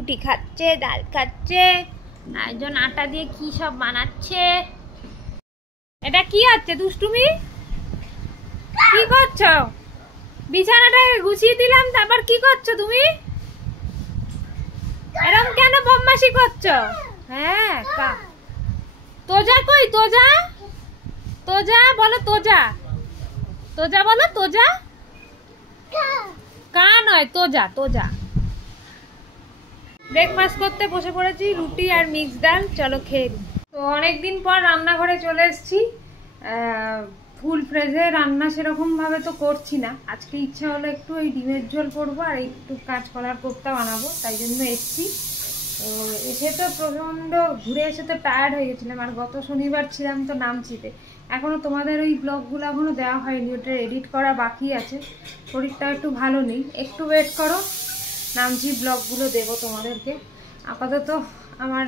রুটি খাচ্ছে, ডাল খাচ্ছে, একজন আটা দিয়ে কি সব বানাচ্ছে। এটা কি হচ্ছে দুষ্টুমি? কি করছো? বিছানাটা গুছিয়ে দিলাম, তারপর কি করছো তুমি? এরকম কেন বদমাশি করছো? হ্যাঁ, তোজা কই? তোজা তোজা বলো, তোজা তোজা বলো, তোজা কা নয়, তোজা তোজা। ব্রেকফাস্ট করতে বসে পড়েছি, রুটি আর মিক্স ডাল। চলো খেয়ে নিই। তো অনেকদিন পর রান্নাঘরে চলে এসেছি। ফুল ফ্রেজে রান্না সেরকম ভাবে তো করছি না। আজকে ইচ্ছা হলো একটু ওই ডিমের ঝোল করবো আর একটু কাঁচকলার কোপ্তা বানাবো, তাই জন্য এসেছি। তো এসে তো প্রচণ্ড ঘুরে এসে তো টায়ার্ড হয়ে গেছিলাম, আর গত শনিবার ছিলাম তো নামচিতে। এখনও তোমাদের ওই ব্লগগুলো এখনও দেওয়া হয়নি, ওটা এডিট করা বাকি আছে। শরীরটা একটু ভালো নেই, একটু ওয়েট করো, নামচি ব্লগগুলো দেবো তোমাদেরকে। আপাতত আমার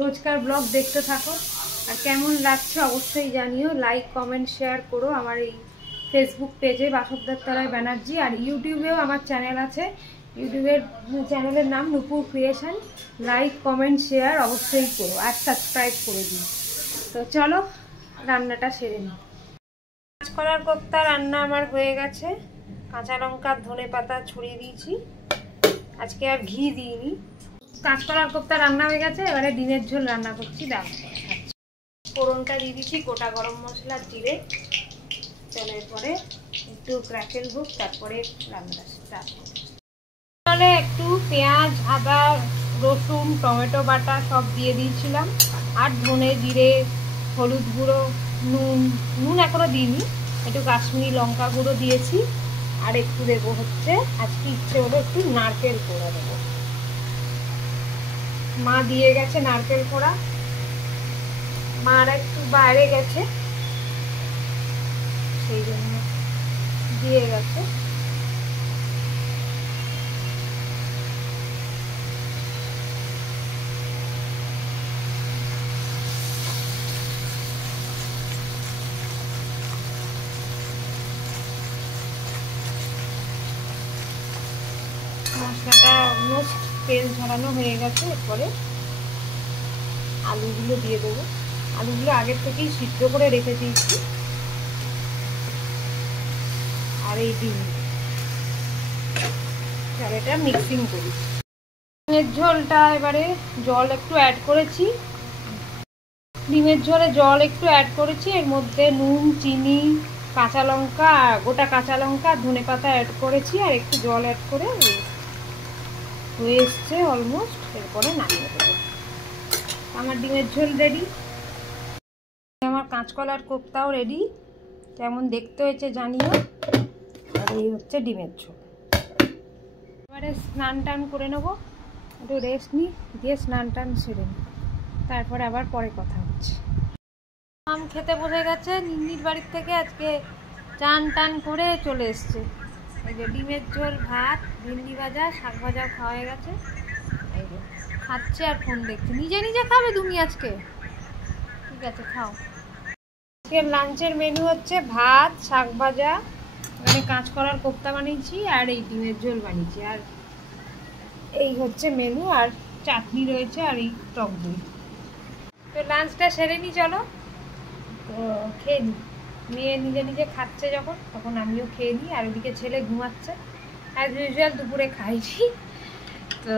রোজকার ব্লগ দেখতে থাকো, আর কেমন লাগছে অবশ্যই জানিও। লাইক কমেন্ট শেয়ার করো আমার এই ফেসবুক পেজে বাসবদার তলায় ব্যানার্জি, আর ইউটিউবেও আমার চ্যানেল আছে। ইউটিউবের চ্যানেলের নাম নুপুর ক্রিয়েশন। লাইক কমেন্ট শেয়ার অবশ্যই করো আর সাবস্ক্রাইব করে দিই। তো চলো রান্নাটা সেরে নিই। কাঁচকলার কোপ্তা রান্না আমার হয়ে গেছে। কাঁচা লঙ্কা ধনে পাতা ছড়িয়ে দিয়েছি, আজকে আর ঘি দিইনি। কাঁচকলার কোপ্তা রান্না হয়ে গেছে, এবারে ডিমের ঝোল রান্না করছি। ডাল ফোড়নটা দিয়ে দিচ্ছি, গোটা গরম মশলা জিরে। চলো এরপরে একটু ক্র্যাকেল হোক, তারপরে রান্নাটা স্টার্ট করব। তাহলে একটু পেঁয়াজ, আদা, রসুন, টমেটো বাটা সব দিয়ে দিয়েছিলাম, আর ধনে জিরে, হলুদ গুঁড়ো, নুন এখনো দিইনি, একটু কাশ্মীরি লঙ্কা গুঁড়ো দিয়েছি। আর একটু দেবো হচ্ছে, আজকে ইচ্ছে হলো একটু নারকেল কোড়া দেবো। মা দিয়ে গেছে নারকেল কোড়া, মারা একটু বাইরে গেছে সেই জন্য দিয়ে গেছে। মশলাটা অলমোস্ট তেল ঝরানো হয়ে গেছে। এরপরে আলুগুলো দিয়ে দেবো। আলুগুলো আগের থেকেই সিদ্ধ করে রেখে দিয়েছি, আর এই ডিম এটা মিক্সিং করি। ডিমের ঝোলটা এবারে জল একটু অ্যাড করেছি, ডিমের ঝোলে জল একটু অ্যাড করেছি। এর মধ্যে নুন, চিনি, কাঁচা লঙ্কা, গোটা কাঁচা লঙ্কা, ধনে পাতা অ্যাড করেছি, আর একটু জল অ্যাড করে হয়ে এসছে অলমোস্ট। এরপরে নামিয়ে দেবো। আমার ডিমের ঝোল রেডি, আমার কাঁচকলার কোপ্তাও রেডি। কেমন দেখতে হয়েছে জানিও। আর এই হচ্ছে ডিমের ঝোল। এবারে স্নান টান করে নেবো, একটু রেস্ট নিই, দিয়ে স্নান টান সেরে নিই, তারপরে আবার পরে কথা হচ্ছে। আম খেতে বসে গেছে নিন্দির বাড়ির থেকে, আজকে চান টান করে চলে এসছে। এই যে ডিমের ঝোল, ভাত, ভিন্ডি ভাজা, শাক ভাজা খাওয়া হয়ে গেছে। এই যে খাচ্ছে আর ফোন দেখছে। নিজে নিজে খাবে তুমি আজকে? ঠিক আছে, খাও। আজকে লাঞ্চের মেনু হচ্ছে ভাত, শাক ভাজা, মানে কাঁচকলার কোপ্তা বানিয়েছি, আর এই ডিমের ঝোল বানিয়েছি, আর এই হচ্ছে মেনু, আর চাটনি রয়েছে, আর এই টক দই। তো লাঞ্চটা সেরে নিই, চলো তো খেয়ে নিই। মেয়ে নিজে নিজে খাচ্ছে যখন, তখন আমিও খেয়ে নিই। আর ওদিকে ছেলে ঘুমাচ্ছে, অ্যাজ ইউজুয়াল দুপুরে খাইছি। তো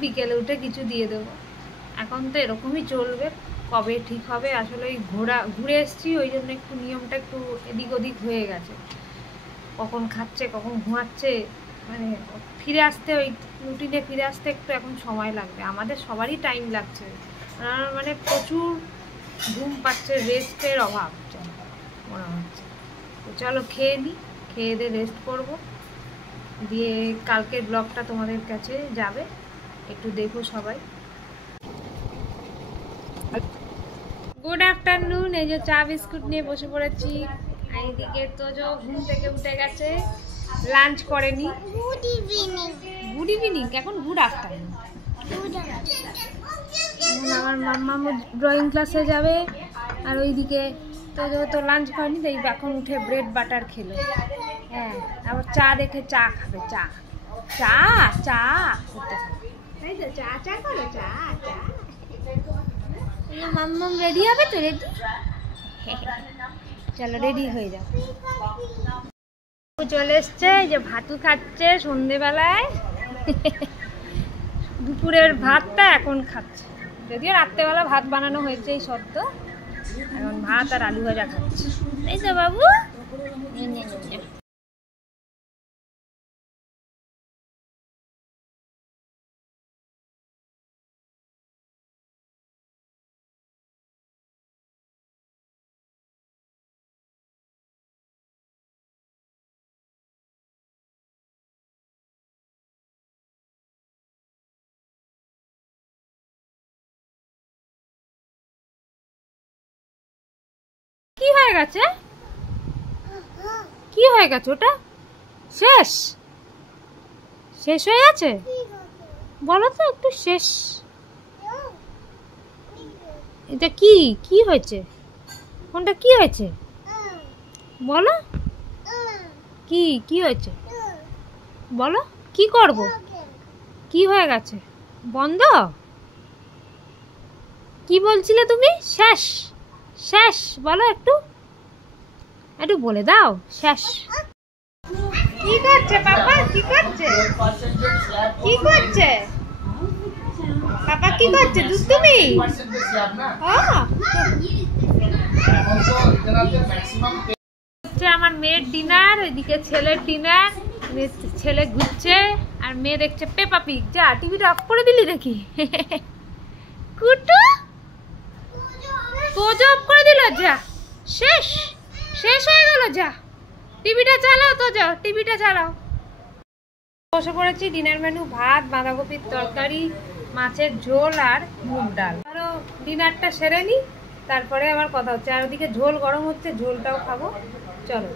বিকেলে উঠে কিছু দিয়ে দেবো। এখন তো এরকমই চলবে, কবে ঠিক হবে। আসলে ওই ঘুরে এসছি, ওই জন্য একটু নিয়মটা একটু এদিক ওদিক হয়ে গেছে। কখন খাচ্ছে, কখন ঘুমাচ্ছে, মানে ফিরে আসতে, ওই রুটিনে ফিরে আসতে একটু এখন সময় লাগবে। আমাদের সবারই টাইম লাগছে, মানে প্রচুর ঘুম পাচ্ছে, রেস্টের অভাব মনে হচ্ছে। তো চলো খেয়ে নিই, খেয়ে দিয়ে রেস্ট করবো, দিয়ে কালকের ব্লগটা তোমাদের কাছে যাবে, একটু দেখো সবাই। Good afternoon. এই যে চা বিস্কুট নিয়ে বসে পড়েছি। এইদিকে তো ঘুম থেকে উঠে গেছে, লাঞ্চ করেনি। Good evening. গুড ইভিনিং, এখন গুড আফটারনুন। আমার মাম্মা ড্রয়িং ক্লাসে যাবে, আর ওইদিকে তো লাঞ্চ করেনি, তাই এখন উঠে ব্রেড বাটার খেলো। হ্যাঁ, আবার চা দেখে চা খাবে, চা চা চা তাই তো, চা চা করো, চা চা। মাম্মাম রেডি হবে তো? রেডি, চলো রেডি হয়ে যাও। চলে এসছে, যে ভাতু খাচ্ছে সন্ধেবেলায়। দুপুরের ভাতটা এখন খাচ্ছে, যদিও রাত্রেবেলা ভাত বানানো হয়েছে এই সদ্য। এখন ভাত আর আলু ভাজা খাচ্ছে, তাই তো বাবু? কি হয়ে গেছে? কি হয়ে গেছে ওটা? শেষ শেষ হয়ে গেছে? বলো তো একটু, শেষ। এটা কি কি হয়েছে? কোনটা কি হয়েছে বলো? কি কি হয়েছে বলো? কি করব? কি হয়ে গেছে? বন্ধ? কি বলছিলে তুমি? শেষ শেষ বলো, একটু একটু বলে দাও, শেষ। কি করছে পাপা? কি করছে? কি করছে পাপা? কি করছে দুষ্টুমি? হচ্ছে আমার মেয়ের ডিনার, ওইদিকে ছেলের ডিনার। ছেলে ঘুরছে আর মেয়ে দেখছে পেপা পিগ। যা, টিভিটা অফ করে দিলি দেখি। কুটু তোজ অফ করে দিল। যা, শেষ শেষ হয়ে গেল। যা, টিভিটা চালাও তো, যাও টিভিটা চালাও। বসে পড়েছি। ডিনার মেনু ভাত, বাঁধাকপির তরকারি, মাছের ঝোল আর মুগ ডাল। আরো ডিনারটা সেরে নি, তারপরে আবার কথা হচ্ছে। আর ওদিকে ঝোল গরম হচ্ছে, ঝোলটাও খাবো। চলো।